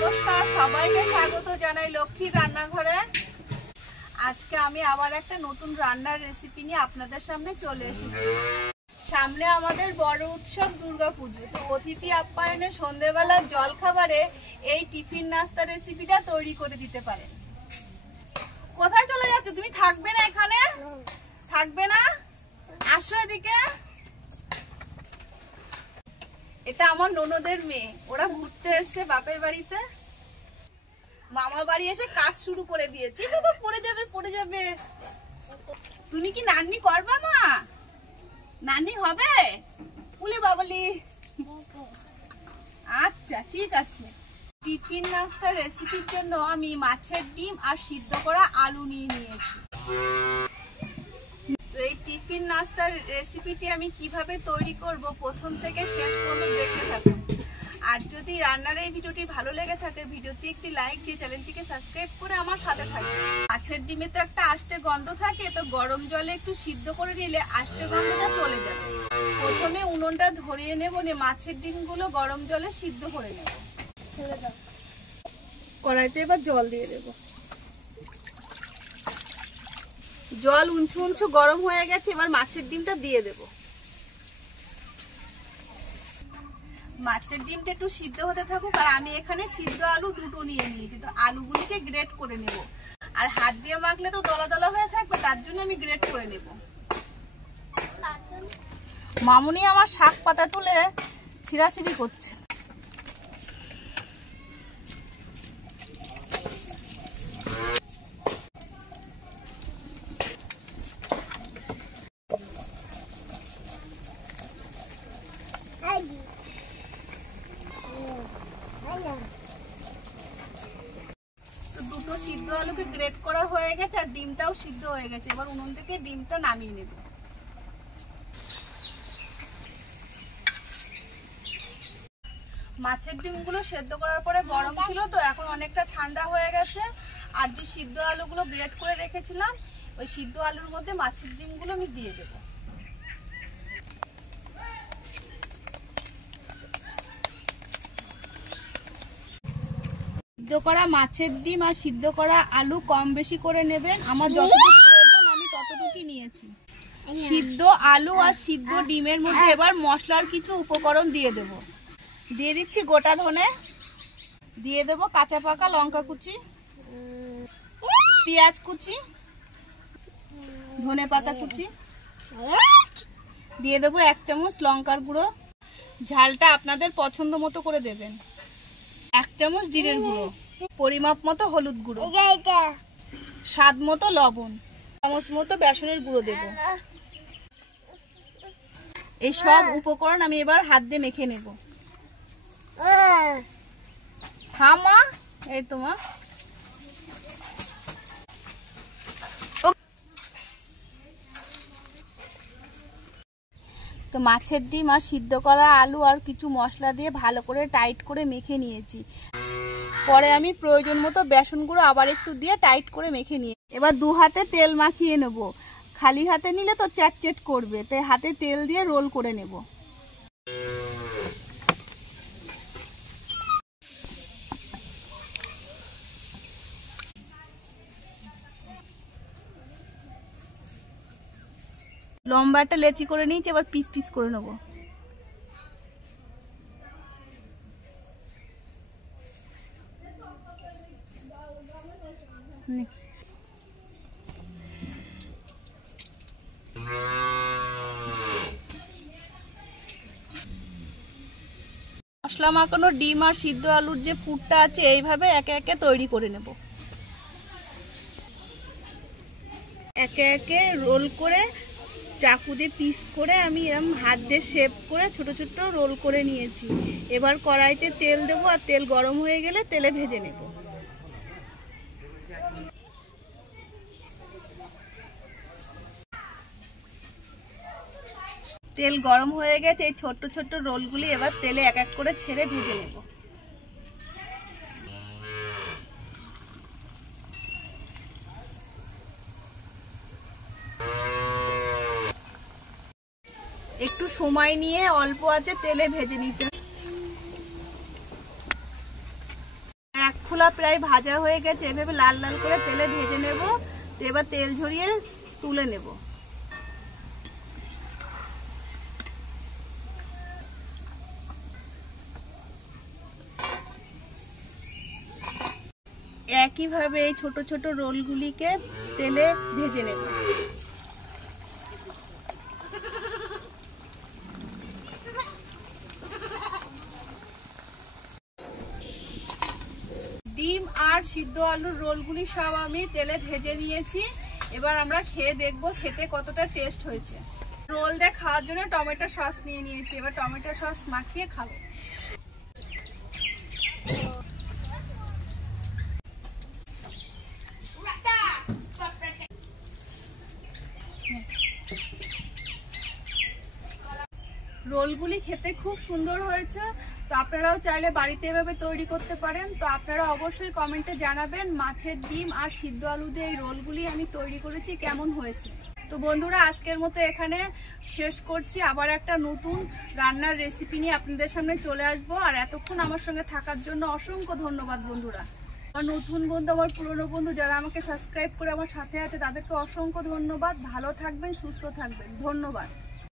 নমস্কার, সবাইকে স্বাগত জানাই লক্ষ্মীর রান্নাঘরে। আজকে আমি আবার একটা নতুন রান্নার রেসিপি নিয়ে আপনাদের সামনে চলে এসেছি। সামনে আমাদের বড় উৎসব দুর্গাপুজো, তো অতিথি আপ্যায়নে সন্ধ্যেবেলার জলখাবারে এই টিফিন নাস্তা রেসিপিটা তৈরি করে দিতে পারেন। কোথায় চলে যাচ্ছ তুমি? থাকবে না এখানে? থাকবে না? আসো এদিকে। এটা আমার ননদের মেয়ে, ওরা ঘুরতে এসছে বাপের বাড়িতে। মামার বাড়ি এসে কাজ শুরু করে দিয়েছে। বাবা পড়ে যাবে পড়ে যাবে। তুমি কি নান্নি করবা? মা নান্নি হবে? উলি বাবলি। আচ্ছা ঠিক আছে। টিফিন নাস্তার রেসিপির জন্য আমি মাছের ডিম আর সিদ্ধ করা আলু নিয়ে নিয়েছি। এই টিফিন নাস্তার রেসিপিটি আমি কিভাবে তৈরি করব প্রথম থেকে শেষ পর্যন্ত দেখতে থাকুন। আর যদি রান্নার এই ভিডিওটি ভালো লেগে থাকে ভিডিওতে একটি লাইক দিয়ে চ্যানেলটিকে সাবস্ক্রাইব করে আমার সাথে থাকবেন। মাছের ডিমে তো একটা আষ্টে গন্ধ থাকে, তো গরম জলে একটু সিদ্ধ করে নিলে আষ্টে গন্ধটা চলে যাবে। প্রথমে উনুনটা ধরিয়ে নেব, মাছের ডিমগুলো গরম জলে সিদ্ধ করে নেব। কড়াইতে এবার জল দিয়ে দেব। জল উঁচু উঁচু গরম হয়ে গেছে, এবার মাছের ডিমটা দিয়ে দেব। মাছের ডিমটা একটু সিদ্ধ হতে থাকুক, আর আমি এখানে সিদ্ধ আলু দুটো নিয়ে নিয়েছি, তো আলুগুলিকে গ্রেট করে নেব। আর হাত দিয়ে মাখলে তো দলা দলা হয়ে থাকবে, তার জন্য আমি গ্রেট করে নেব। মামুনি আমার শাক পাতা তুলে ছিঁড়াছিঁড়ি করছে। দুটো সিদ্ধ আলুকে গ্রেট করা হয়ে গেছে, আর ডিমটাও সিদ্ধ হয়ে গেছে। এবার উনুন থেকে ডিমটা নামিয়ে নেব। মাছের ডিমগুলো সেদ্ধ করার পরে গরম ছিল, তো এখন অনেকটা ঠান্ডা হয়ে গেছে। আর যে সিদ্ধ আলুগুলো গ্রেট করে রেখেছিলাম, ওই সিদ্ধ আলুর মধ্যে মাছের ডিমগুলো আমি দিয়ে দেব। সিদ্ধ করা মাছের ডিম আর সিদ্ধ করা আলু কম বেশি করে নেবেন। আমার যতটুকু প্রয়োজন আমি ততটুকুই নিয়েছি। সিদ্ধ আলু আর সিদ্ধ ডিমের মধ্যে এবার মশলার কিছু উপকরণ দিয়ে দেব। দিয়ে দিচ্ছি গোটা ধনে, দিয়ে দেব কাঁচা পাকা লঙ্কা কুচি, পেঁয়াজ কুচি, ধনে পাতা কুচি, দিয়ে দেবো 1 চামচ লঙ্কার গুঁড়ো। ঝালটা আপনাদের পছন্দ মতো করে দেবেন। 1 চামচ জিরের গুঁড়ো, পরিমাপ মতো হলুদ গুঁড়ো, স্বাদ মতো লবণ, 1 চামচ মতো বেসনের গুঁড়ো দেব। এই সব উপকরণ আমি এবার হাত দিয়ে মেখে নেব। হ্যাঁ মা, এই তো মা। তো মাছের ডিম আর সিদ্ধ করা আলু আর কিছু মশলা দিয়ে ভালো করে টাইট করে মেখে নিয়েছি। পরে আমি প্রয়োজন মতো বেসন গুঁড়ো আবার একটু দিয়ে টাইট করে মেখে নিয়ে এবার 2 হাতে তেল মাখিয়ে নেব। খালি হাতে নিলে তো চ্যাটচ্যাট করবে, তাই হাতে তেল দিয়ে রোল করে নেব। লম্বা একটা লেচি করে নিয়েছি, এবার পিস পিস করে নেব। মশলা মাখানো ডিম আর সিদ্ধ আলুর যে পুরটা আছে এইভাবে একে একে তৈরি করে নেব। একে একে রোল করে চাকু দিয়ে পিস করে আমি এরকম হাত দিয়ে শেপ করে ছোট ছোট রোল করে নিয়েছি। এবার কড়াইতে তেল দেবো, আর তেল গরম হয়ে গেলে তেলে ভেজে নেব। তেল গরম হয়ে গেছে, এই ছোট্ট ছোট্ট রোলগুলি এবার তেলে এক এক করে ছেড়ে ভেজে নেব। একটু সময় নিয়ে অল্প আঁচে তেলে ভেজে নিতে। এক খোলা প্রায় ভাজা হয়ে গেছে, এভাবে লাল লাল করে তেলে ভেজে নেব। এবার তেল ঝরিয়ে তুলে নেব। একইভাবে এই ছোট ছোট রোলগুলিকে তেলে ভেজে নেব। ডিম আর সিদ্ধ আলুর রোলগুলি সব আমি তেলে ভেজে নিয়েছি। এবার আমরা খেয়ে দেখব খেতে কতটা টেস্ট হয়েছে। রোল দিয়ে খাওয়ার জন্য টমেটো সস নিয়ে নিয়েছি, এবার টমেটো সস মাখিয়ে খাবো। রোলগুলি খেতে খুব সুন্দর হয়েছে। তো আপনারাও চাইলে বাড়িতে এভাবে তৈরি করতে পারেন। তো আপনারা অবশ্যই কমেন্টে জানাবেন মাছের ডিম আর সিদ্ধ আলু দিয়ে এই রোলগুলি আমি তৈরি করেছি কেমন হয়েছে। তো বন্ধুরা, আজকের মতো এখানে শেষ করছি। আবার একটা নতুন রান্নার রেসিপি নিয়ে আপনাদের সামনে চলে আসবো। আর এতক্ষণ আমার সঙ্গে থাকার জন্য অসংখ্য ধন্যবাদ বন্ধুরা। আমার নতুন বন্ধু, আমার পুরনো বন্ধু যারা আমাকে সাবস্ক্রাইব করে আমার সাথে আছে, তাদেরকে অসংখ্য ধন্যবাদ। ভালো থাকবেন, সুস্থ থাকবেন। ধন্যবাদ।